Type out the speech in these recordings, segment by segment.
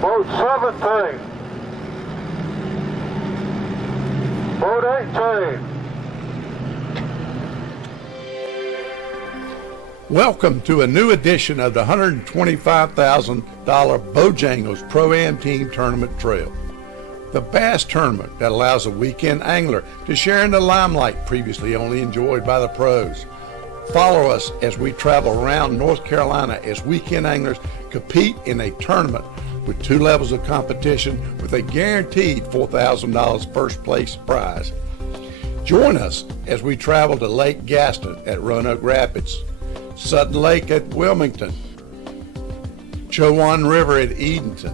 Boat 17. Boat 18. Welcome to a new edition of the $125,000 Bojangle'S Pro-Am Team Tournament Trail. The bass tournament that allows a weekend angler to share in the limelight previously only enjoyed by the pros. Follow us as we travel around North Carolina as weekend anglers compete in a tournament with 2 levels of competition with a guaranteed $4,000 first place prize. Join us as we travel to Lake Gaston at Roanoke Rapids, Sutton Lake at Wilmington, Chowan River at Edenton,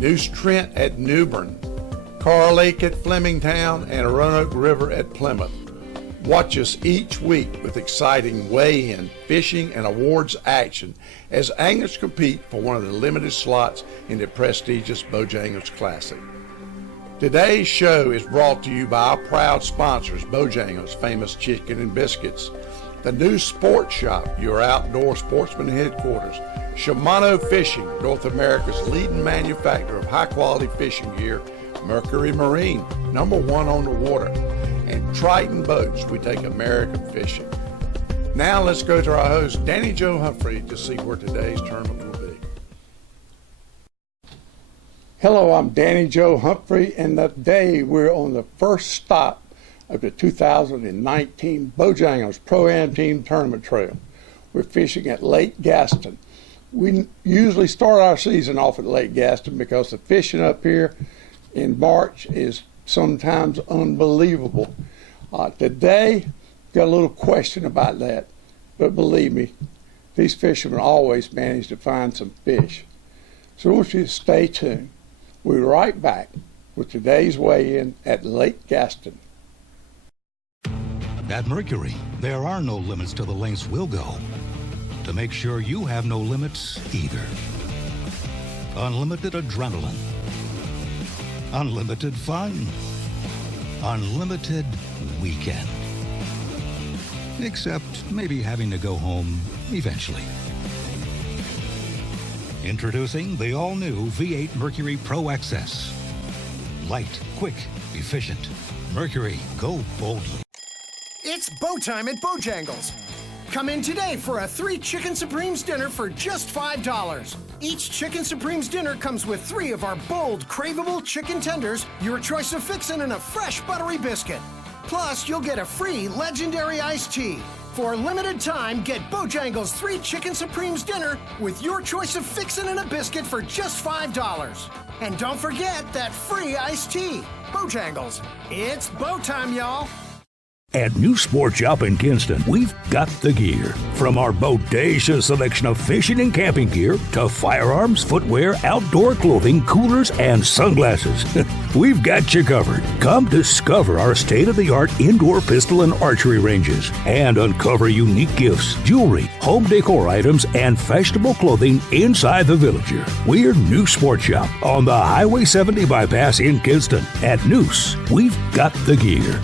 Neuse Trent at Newbern, Carr Lake at Flemingtown, and Roanoke River at Plymouth. Watch us each week with exciting weigh-in, fishing, and awards action as anglers compete for one of the limited slots in the prestigious Bojangle'S Classic. Today's show is brought to you by our proud sponsors, Bojangle'S Famous Chicken and Biscuits, the new Sports Shop, your outdoor sportsman headquarters, Shimano Fishing, North America's leading manufacturer of high-quality fishing gear, Mercury Marine, #1 on the water, and Triton Boats, we take American fishing. Now let's go to our host, Danny Joe Humphrey, to see where today's tournament will be. Hello, I'm Danny Joe Humphrey, and today we're on the first stop of the 2019 Bojangle'S Pro-Am Team Tournament Trail. We're fishing at Lake Gaston. We usually start our season off at Lake Gaston because the fishing up here in March is sometimes unbelievable. Today, got a little question about that, but believe me, these fishermen always manage to find some fish. So I want you to stay tuned. We'll be right back with today's weigh-in at Lake Gaston. At Mercury, there are no limits to the lengths we'll go to make sure you have no limits either. Unlimited adrenaline. Unlimited fun. Unlimited weekend. Except maybe having to go home eventually. Introducing the all-new V8 Mercury Pro XS. Light, quick, efficient. Mercury, go boldly. It's bow time at Bojangle'S. Come in today for a 3 Chicken Supremes dinner for just $5. Each Chicken Supremes dinner comes with 3 of our bold, craveable chicken tenders, your choice of fixin', and a fresh buttery biscuit. Plus, you'll get a free legendary iced tea. For a limited time, get Bojangle'S 3 Chicken Supremes dinner with your choice of fixin' and a biscuit for just $5. And don't forget that free iced tea. Bojangle'S. It's bow time, y'all. At New Sports Shop in Kinston, we've got the gear. From our bodacious selection of fishing and camping gear to firearms, footwear, outdoor clothing, coolers, and sunglasses. We've got you covered. Come discover our state-of-the-art indoor pistol and archery ranges and uncover unique gifts, jewelry, home decor items, and fashionable clothing inside the Villager. We're New Sports Shop on the Highway 70 bypass in Kinston. At Noose, we've got the gear.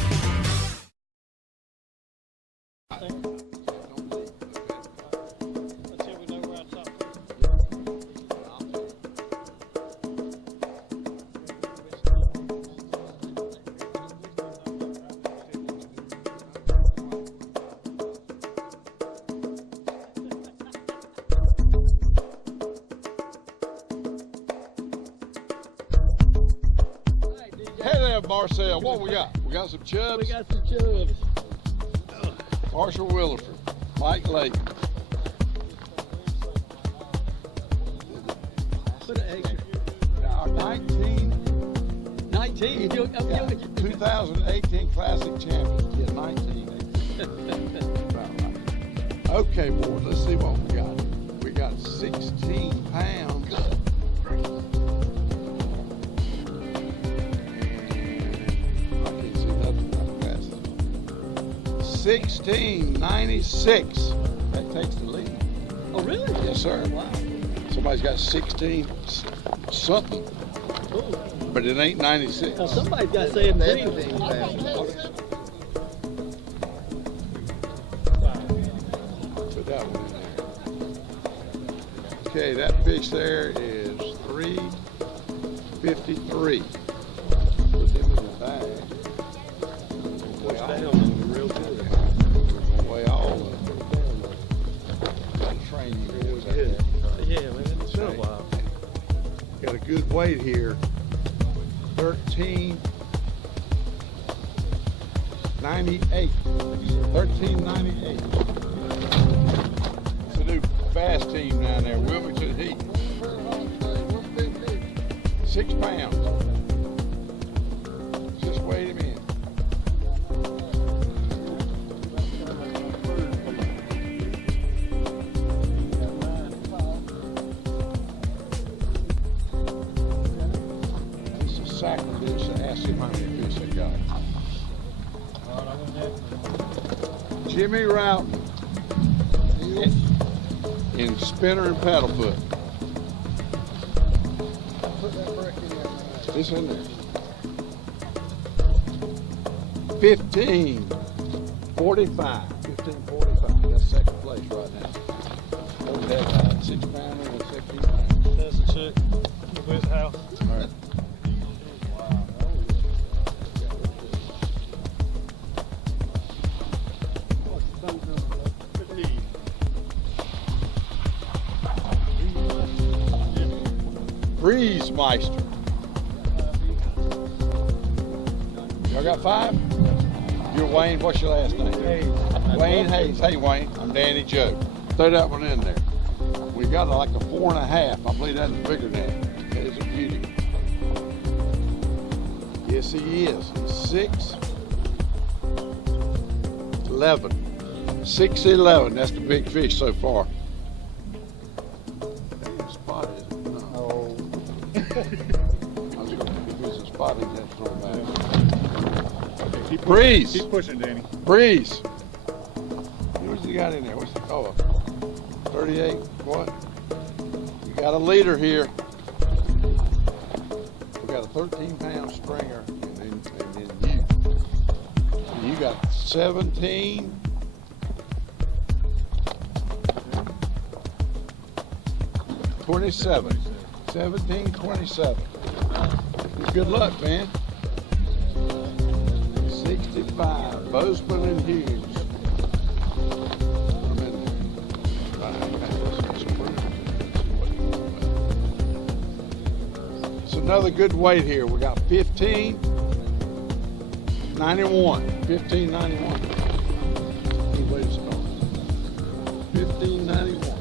Hey there, Marcel. What we got? We got some chubs. We got some chubs. Marshall Williford, Mike Lake. Put an extra. Our 19 19. 2018 Classic champion. Yeah, 19. Okay, boys, let's see what we got. We got 16 pounds. And I can't see nothing about glasses. 1696. That takes the lead. Oh, really? Yes, sir. Wow. Somebody's got 16 something, Cool. but it ain't 96. Now somebody's got 17. Put that one in there. Okay, that fish there is 3 53. Put them in the bag. Push down real good. Weigh all of them. Gotta train you boys out there. Yeah, man, it's been a while. Got a good weight here. 1398. 1398. It's a new fast team down there, Wilmington Heat. 6 pounds. Just weighed him in. This is sacrilegious to ask him how many fish they got. Jimmy Routon in spinner and paddlefoot. It's in there. 1545. 1545. That's second place right now. Hold that 6 pounder and 17 pounds. That's a chick. Where's the house? All right. Breeze Meister. Y'all got 5? You're Wayne. What's your last name? Wayne Hayes. Hey, Wayne. I'm Danny Joe. Throw that one in there. We got like a 4.5. I believe that's bigger than that. That is a beauty. Yes, he is. 6'11". 6'11". That's the big fish so far. Spot is it? No. I was going to use a spot and then throw it back. Breeze. Keep pushing, Danny. Breeze. What's he got in there? What's it called? 38. What? You got a leader here. We got a 13-pound stringer, and then you got 17. 27. 1727. Good luck, man. 65. Bozeman and Hughes. I'm in there. It's another good weight here. We got 1591. 1591. Good way to start. 1591.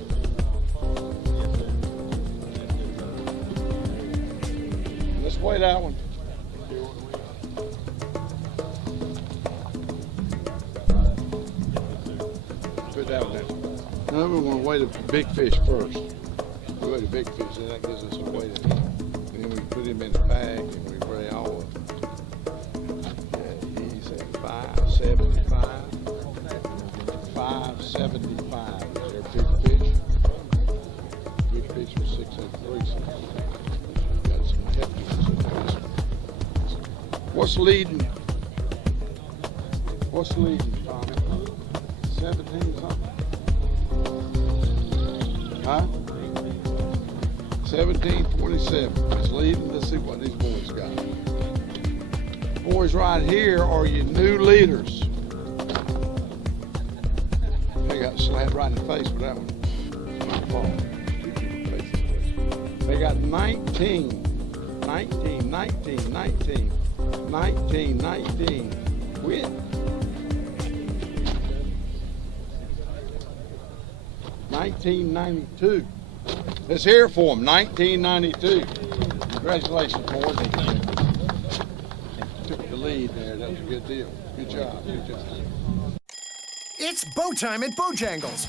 Let's weigh that one. Put that one in. No, we want to weigh the big fish first. We weigh the big fish, and that gives us a weight in here. And then we put him in the bag, and we weigh all of them. Yeah, he's at 575. 575. They're big fish. Big fish was 603. So got some hefty ones in there. What's leading? What's leading, Tommy? 17 something? Huh? 1727. It's leading. Let's see what these boys got. Boys right here are your new leaders. They got slapped right in the face with that one. My fault. They got 19. 19, 19, 19, 19, 19. Quit. 1992. Let's hear it for them. 1992. Congratulations, boys. They took the lead there. That was a good deal. Good job. Good job. It's bow time at Bojangle's.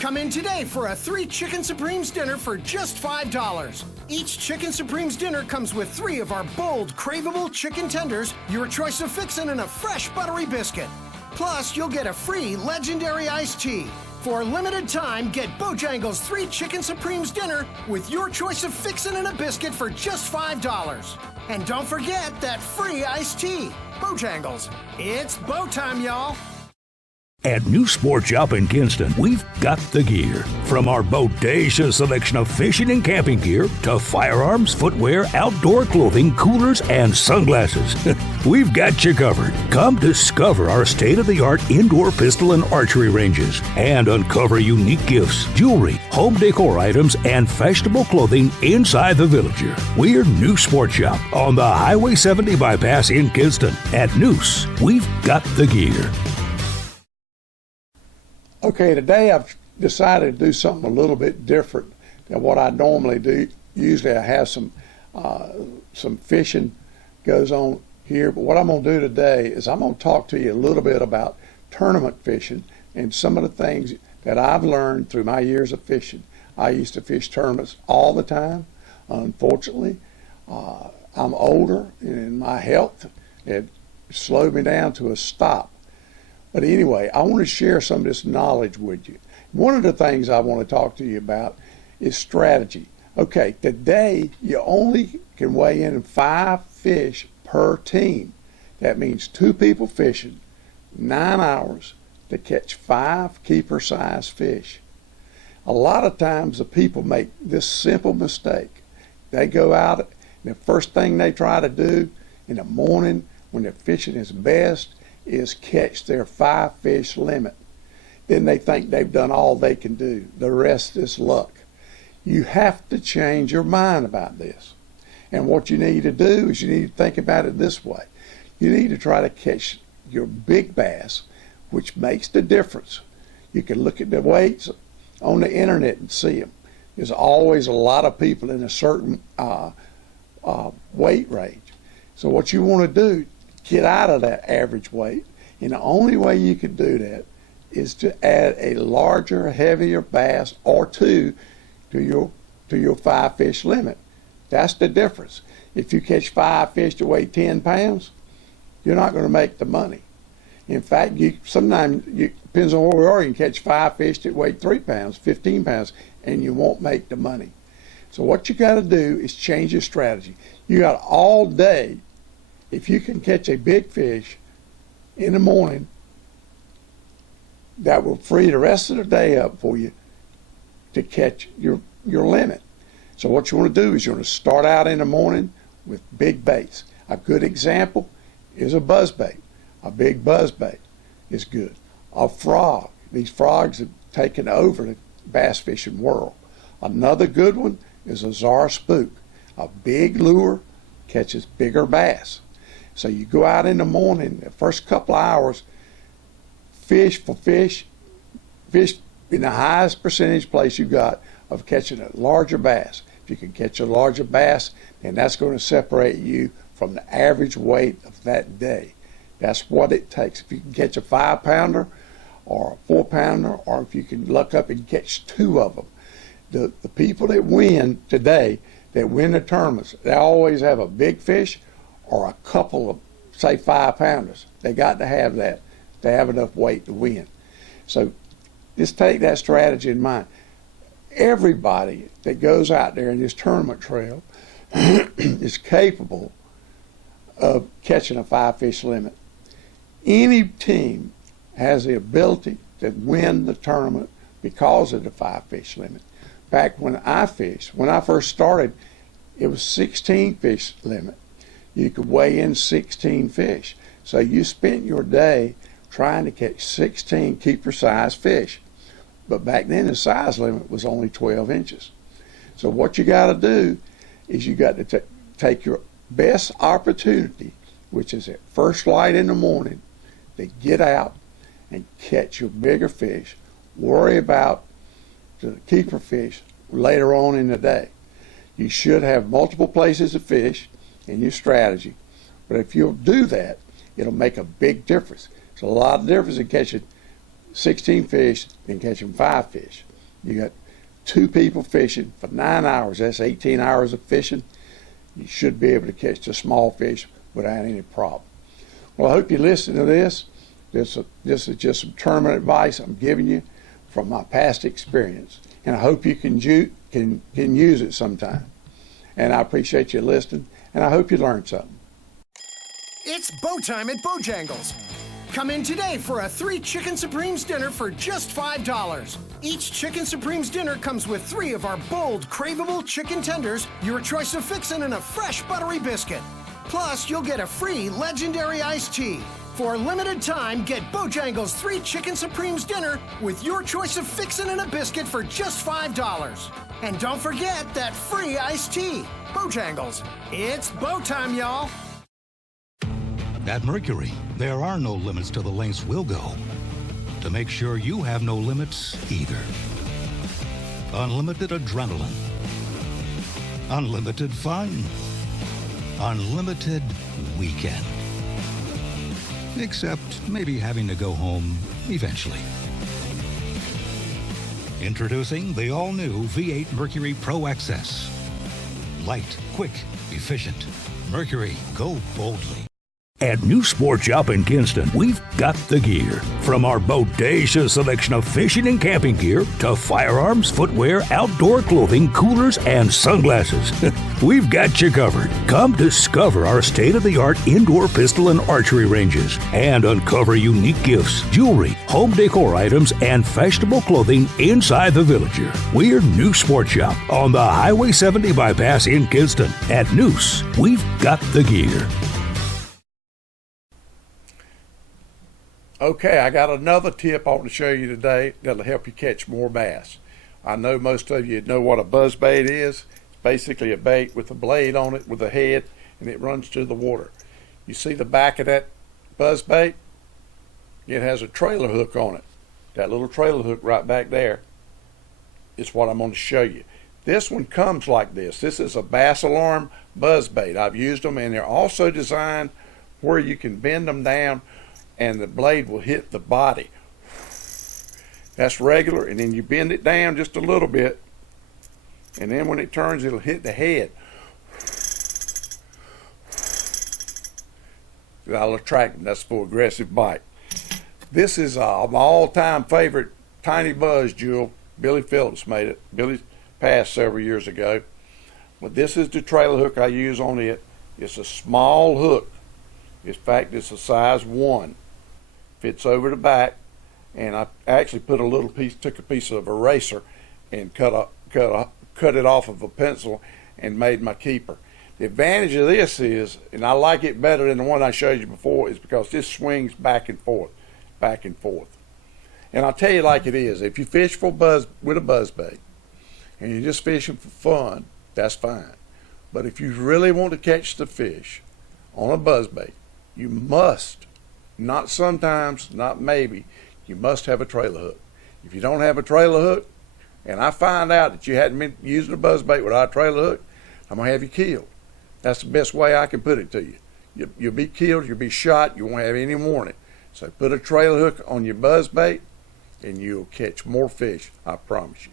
Come in today for a 3 Chicken Supremes dinner for just $5. Each Chicken Supremes dinner comes with 3 of our bold, craveable chicken tenders, your choice of fixin', and a fresh buttery biscuit. Plus, you'll get a free legendary iced tea. For a limited time, get Bojangle's 3 Chicken Supremes dinner with your choice of fixin' and a biscuit for just $5. And don't forget that free iced tea. Bojangle's. It's bow time, y'all. At New Sport Shop in Kinston, we've got the gear. From our bodacious selection of fishing and camping gear to firearms, footwear, outdoor clothing, coolers, and sunglasses. We've got you covered. Come discover our state-of-the-art indoor pistol and archery ranges and uncover unique gifts, jewelry, home decor items, and fashionable clothing inside the Villager. We're New Sport Shop on the Highway 70 bypass in Kinston. At Noose, we've got the gear. Okay, today I've decided to do something a little bit different than what I normally do. Usually I have some fishing goes on here, but what I'm going to do today is I'm going to talk to you a little bit about tournament fishing and some of the things that I've learned through my years of fishing. I used to fish tournaments all the time. Unfortunately, I'm older and my health had slowed me down to a stop. But anyway, I want to share some of this knowledge with you. One of the things I want to talk to you about is strategy. Okay, today you only can weigh in 5 fish per team. That means 2 people fishing, 9 hours to catch 5 keeper-sized fish. A lot of times the people make this simple mistake. They go out, and the first thing they try to do in the morning when their fishing is best is catch their 5 fish limit. Then they think they've done all they can do. The rest is luck. You have to change your mind about this. And what you need to do is you need to think about it this way. You need to try to catch your big bass, which makes the difference. You can look at the weights on the internet and see them. There's always a lot of people in a certain weight range. So what you want to do, get out of that average weight, and the only way you can do that is to add a larger, heavier bass or 2 to your 5 fish limit. That's the difference. If you catch 5 fish that weigh 10 pounds, you're not going to make the money. In fact, sometimes depends on where we are, you can catch 5 fish that weigh 3 pounds, 15 pounds, and you won't make the money. So what you got to do is change your strategy. You got all day. If you can catch a big fish in the morning, that will free the rest of the day up for you to catch your limit. So what you want to do is you want to start out in the morning with big baits. A good example is a buzzbait. A big buzzbait is good. A frog. These frogs have taken over the bass fishing world. Another good one is a Czar spook. A big lure catches bigger bass. So you go out in the morning, the first couple of hours, fish in the highest percentage place you got of catching a larger bass. If you can catch a larger bass, then that's going to separate you from the average weight of that day. That's what it takes. If you can catch a 5-pounder or a 4-pounder, or if you can luck up and catch 2 of them. The people that win today, that win the tournaments, they always have a big fish or a couple of, say, 5-pounders. They got to have that to have enough weight to win. So just take that strategy in mind. Everybody that goes out there in this tournament trail is capable of catching a 5 fish limit. Any team has the ability to win the tournament because of the 5 fish limit. Back when I fished, when I first started, it was 16 fish limit. You could weigh in 16 fish. So you spent your day trying to catch 16 keeper-sized fish. But back then the size limit was only 12 inches. So what you got to do is you got to take your best opportunity, which is at first light in the morning, to get out and catch your bigger fish. Worry about the keeper fish later on in the day. You should have multiple places to fish in your strategy. But if you'll do that, it'll make a big difference. It's a lot of difference in catching 16 fish than catching 5 fish. You got 2 people fishing for 9 hours. That's 18 hours of fishing. You should be able to catch the small fish without any problem. Well, I hope you listen to this. This is just some tournament advice I'm giving you from my past experience. And I hope you can use it sometime. And I appreciate you listening, and I hope you learned something. It's bow time at Bojangle's. Come in today for a 3 Chicken Supremes dinner for just $5. Each Chicken Supremes dinner comes with 3 of our bold, craveable chicken tenders, your choice of fixin', and a fresh buttery biscuit. Plus, you'll get a free legendary iced tea. For a limited time, get Bojangle's 3 Chicken Supremes dinner with your choice of fixin' and a biscuit for just $5. And don't forget that free iced tea. Bojangles. It's Bo time, y'all. At Mercury, there are no limits to the lengths we'll go to make sure you have no limits either. Unlimited adrenaline. Unlimited fun. Unlimited weekend. Except maybe having to go home eventually. Introducing the all-new V8 Mercury Pro XS. Light, quick, efficient. Mercury, go boldly. At New Sport Shop in Kinston, we've got the gear. From our bodacious selection of fishing and camping gear to firearms, footwear, outdoor clothing, coolers, and sunglasses. We've got you covered. Come discover our state-of-the-art indoor pistol and archery ranges and uncover unique gifts, jewelry, home decor items, and fashionable clothing inside the Villager. We're New Sport Shop on the Highway 70 bypass in Kinston. At Noose, we've got the gear. Okay, I got another tip I want to show you today that'll help you catch more bass. I know most of you know what a buzz bait is. It's basically a bait with a blade on it with a head, and it runs to the water. You see the back of that buzz bait? It has a trailer hook on it. That little trailer hook right back there is what I'm going to show you. This one comes like this. This is a bass alarm buzz bait. I've used them, and they're also designed where you can bend them down and the blade will hit the body. That's regular, and then you bend it down just a little bit, and then when it turns, it'll hit the head. That'll attract them. That's for aggressive bite. This is my all-time favorite tiny buzz jewel. Billy Phillips made it. Billy passed several years ago. But this is the trailer hook I use on it. It's a small hook. In fact, it's a size 1. Fits over the back, and I actually put a little piece, took a piece of eraser and cut it off of a pencil and made my keeper. The advantage of this is, and I like it better than the one I showed you before, is because this swings back and forth, back and forth. And I'll tell you like it is, if you fish for with a buzz bait and you're just fishing for fun, that's fine. But if you really want to catch the fish on a buzz bait, you must, not sometimes, not maybe, you must have a trailer hook. If you don't have a trailer hook, and I find out that you hadn't been using a buzz bait without a trailer hook, I'm going to have you killed. That's the best way I can put it to you. You'll be killed, you'll be shot, you won't have any warning. So put a trailer hook on your buzz bait, and you'll catch more fish, I promise you.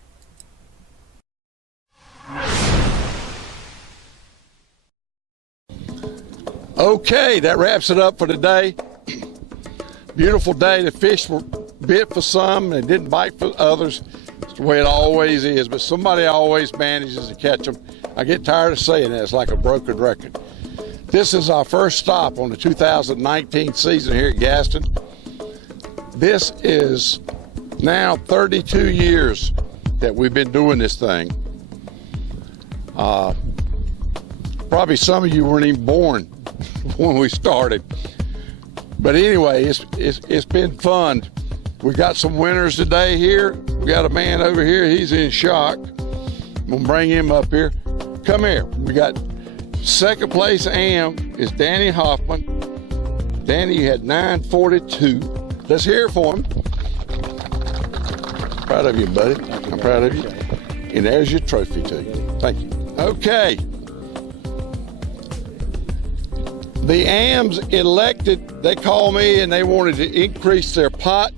Okay, that wraps it up for today. Beautiful day. The fish were bit for some and didn't bite for others. It's the way it always is, but somebody always manages to catch them. I get tired of saying that. It's like a broken record. This is our first stop on the 2019 season here at Gaston. This is now 32 years that we've been doing this thing. Probably some of you weren't even born when we started. But anyway, it's been fun. We got some winners today here. We got a man over here, he's in shock. I'm gonna bring him up here. Come here. We got second place am is Danny Hoffman. Danny, you had 942. Let's hear it for him. Proud of you, buddy. I'm proud of you. And there's your trophy to you. Thank you. Okay. The AMs elected, they called me and they wanted to increase their pot.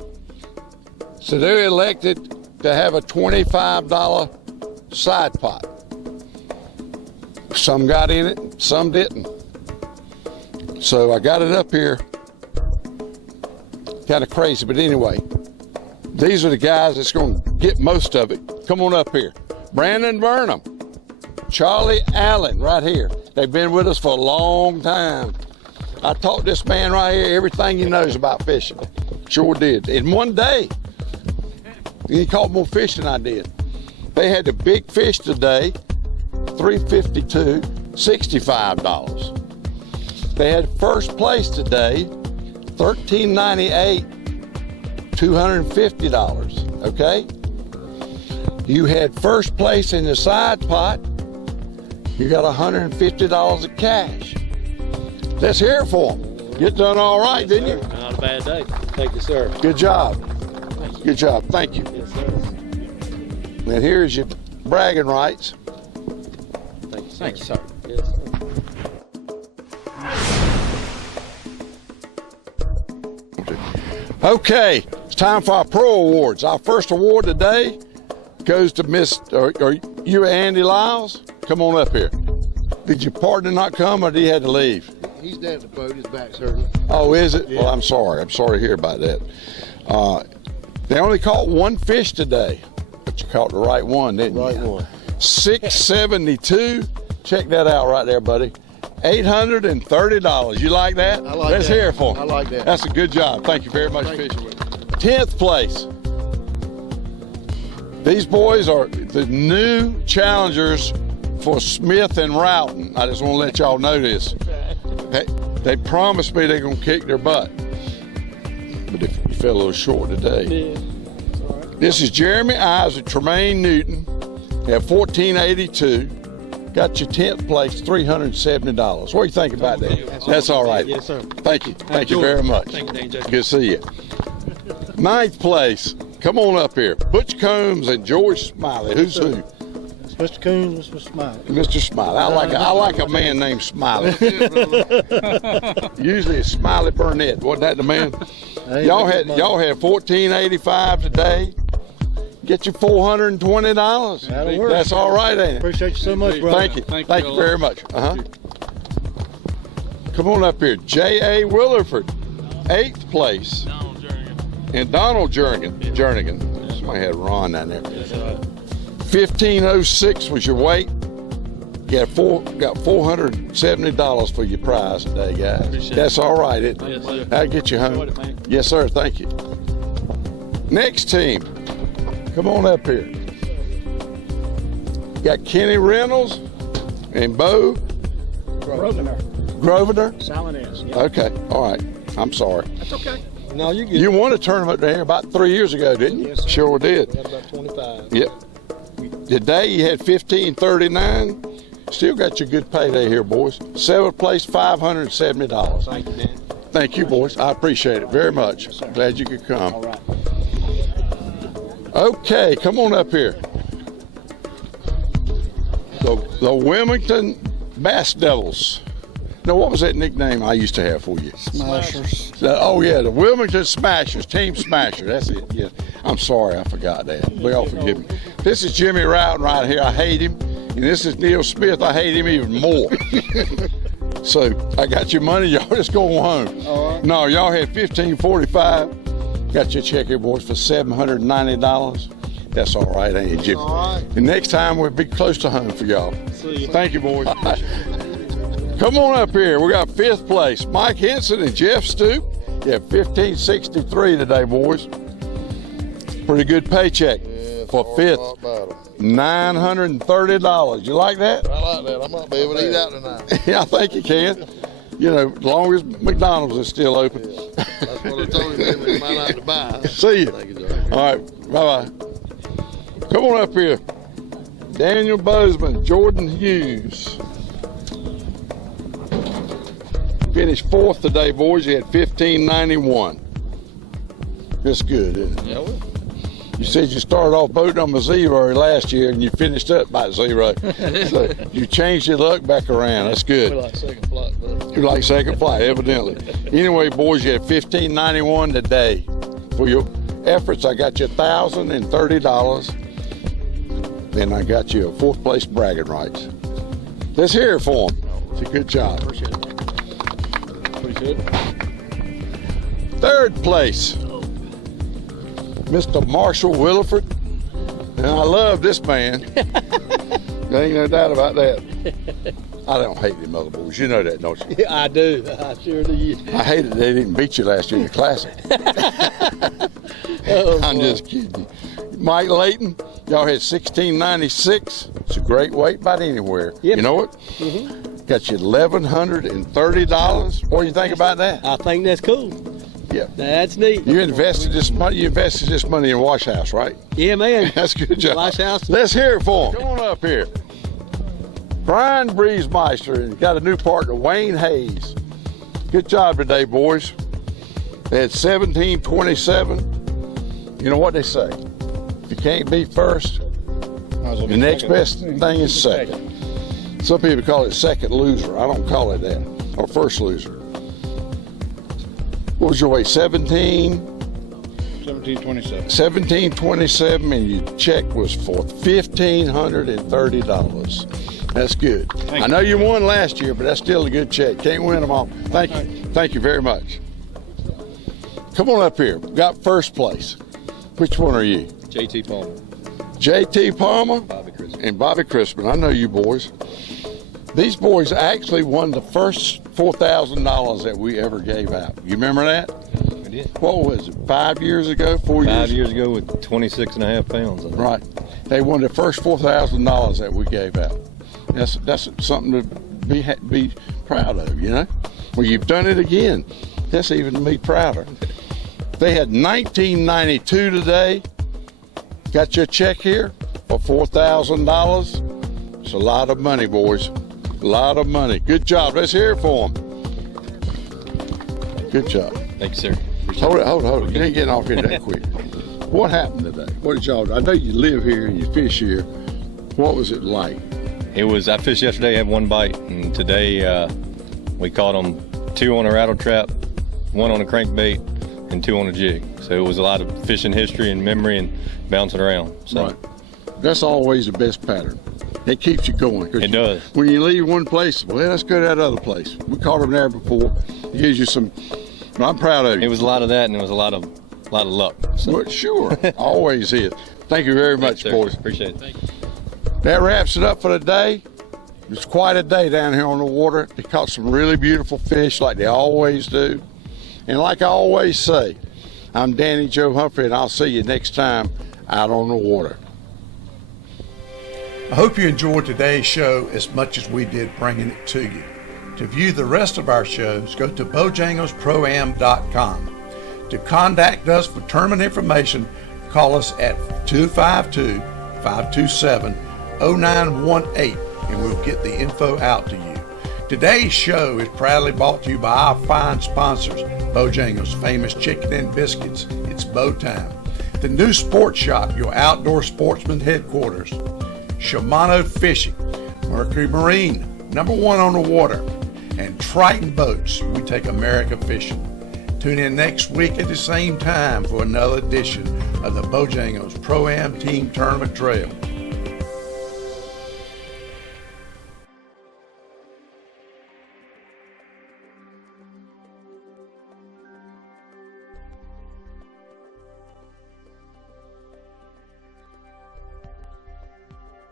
So they elected to have a $25 side pot. Some got in it, some didn't. So I got it up here. Kind of crazy, but anyway. These are the guys that's going to get most of it. Come on up here. Brandon Burnham, Charlie Allen, right here. They've been with us for a long time. I taught this man right here everything he knows about fishing. Sure did. In one day. He caught more fish than I did. They had the big fish today, $3.52, $65. They had first place today, $13.98, $250, okay? You had first place in the side pot, you got $150 of cash. Let's hear it for them. You done all right, didn't you? Not a bad day. Thank you, sir. Good job. Good job, thank you. Yes, sir. And here's your bragging rights. Thank you, sir. Thank you, sir. Yes, sir. Okay, it's time for our pro awards. Our first award today goes to Miss, or you, Andy Lyles. Come on up here. Did your partner not come, or did he have to leave? He's down at the boat, his back's hurting. Oh, is it? Yeah. Well, I'm sorry. I'm sorry to hear about that. They only caught one fish today, but you caught the right one, didn't you? Right one. 672. Check that out right there, buddy. $830. You like that? I like Let's that. hear it for him. I like that. That's a good job. Thank you very much for fishing with me. 10th place. These boys are the new challengers for Smith and Roughton. I just want to let y'all know this. They promised me they're going to kick their butt. But if you fell a little short today. Yeah. It's all right. This is Jeremy Isaac, Tremaine Newton at 1482. Got your 10th place, $370. What do you think about that? That's all right. Yes, sir. Thank you. Thank you very much. Thank you, Dane. Good to see you. 9th place. Come on up here. Butch Combs and George Smiley. Who's who? It's Mr. Coons, Mr. Smiley. Mr. Smiley. I like a man named Smiley. Usually it's Smiley Burnett. Wasn't that the man? Y'all had 1485 today. Get you $420. That'll work. That's all right, ain't it? Appreciate you so much, brother. Thank you. Thank you very much. Come on up here. J.A. Williford, 8th place. And Donald Jernigan. Somebody had Ron down there. 1506 was your weight. You got $470 for your prize today, guys. That's all right, isn't it? Yes, sir. That'll get you home. Yes, sir. Thank you. Next team. Come on up here. Got Kenny Reynolds and Bo Grosvenor. Salinas. Yeah. Okay, all right. I'm sorry. That's okay. No, you get You won a tournament there about 3 years ago, didn't you? Yes, sir. Sure did. about 25. Yep. Today you had 1539. Still got your good payday here, boys. 7th place, $570. Thank you, Dan. Thank you, boys. I appreciate it very much. Yes, sir. Glad you could come. All right. Okay, come on up here. The Wilmington Bass Devils. Now, what was that nickname I used to have for you? Smashers. Oh, yeah, the Wilmington Smashers, Team Smasher. That's it, yeah. I'm sorry, I forgot that. Well, forgive me. This is Jimmy Roughton right here. I hate him. And this is Neil Smith. I hate him even more. So, I got your money. Y'all just go home. All right. No, y'all had $15.45. Got your check here, boys, for $790. That's all right, ain't it, Jimmy? All right. And next time, we'll be close to home for y'all. See you. Thank you, boys. Come on up here. We got 5th place. Mike Henson and Jeff Stoop. Yeah, 1563 today, boys. Pretty good paycheck for 5th. $930. You like that? I like that. I might be able to eat out tonight. Yeah, I think you can. You know, as long as McDonald's is still open. That's what I told him. We might have to buy. See you. Thank you, Joe. All right, bye-bye. Come on up here. Daniel Bozeman, Jordan Hughes. Finished 4th today, boys. You had 1591. That's good, isn't it? Yeah, well, You said you started off boating on a zero last year and you finished up by 0. So you changed your luck back around. That's we good. like second flight, but You like second flight, evidently. Anyway, boys, you had 1591 today. For your efforts, I got you $1,030. Then I got you a 4th place bragging rights. Let's hear it for them. It's a good job. Appreciate it. Appreciate it. 3rd place, Mr. Marshall Williford. And I love this man. There ain't no doubt about that. I don't hate them other boys. You know that, don't you? I do. I sure do. I hated they didn't beat you last year in the Classic. I'm just kidding. Mike Layton, y'all had 1696. It's a great weight about anywhere. Yep. You know it? Mm-hmm. Got you $1,130. What do you think about that? I think that's cool. Yeah. That's neat. You invested this money in Wash House, right? Yeah, man. That's a good job. Wash House. Let's hear it for him. Come on up here. Brian Breezemeister, and got a new partner, Wayne Hayes. Good job today, boys. They had 1727. You know what they say? If you can't be first, the next best thing is second. Some people call it second loser. I don't call it that. Or first loser. What was your weight? 1727. 1727, and your check was for $1,530. That's good. I know you won last year, but that's still a good check. Can't win them all. Thank you. Thank you very much. Come on up here. Got first place. Which one are you? JT Palmer. JT Palmer Bobby Crispin. and Bobby Crispin. I know you boys. These boys actually won the first $4,000 that we ever gave out. You remember that? We did. What was it, 5 years ago, 4 years? 5 years ago with 26 and a half pounds. I think. Right. They won the first $4,000 that we gave out. That's something to be proud of, you know? Well, you've done it again. That's even me prouder. They had 1992 today. Got your check here for $4,000. It's a lot of money, boys. A lot of money. Good job. Let's hear it for them. Good job. Thank you, sir. Hold it. You ain't getting off here that quick. What happened today? What did y'all do? I know you live here and you fish here. What was it like? I fished yesterday, had one bite, and today we caught them 2 on a rattle trap, 1 on a crankbait, and 2 on a jig. So it was a lot of fishing history and memory and bouncing around. So. Right. That's always the best pattern. It keeps you going. It does. When you leave one place, well, let's go to that other place. We caught them there before. It gives you some. I'm proud of you. It was a lot of that, and it was a lot of luck. So. Well, sure, always is. Thank you very much, boys. Appreciate it. Thank you. That wraps it up for the day. It's quite a day down here on the water. They caught some really beautiful fish like they always do. And like I always say, I'm Danny Joe Humphrey, and I'll see you next time out on the water. I hope you enjoyed today's show as much as we did bringing it to you. To view the rest of our shows, go to BOJANGLESProAm.com. To contact us for tournament information, call us at 252-527-0918 and we'll get the info out to you. Today's show is proudly brought to you by our fine sponsors, Bojangle'S famous chicken and biscuits. It's Bo Time. The new sports shop, your outdoor sportsman headquarters. Shimano Fishing, Mercury Marine, #1 on the water, and Triton Boats. We take America fishing. Tune in next week at the same time for another edition of the Bojangle'S Pro-Am Team Tournament Trail.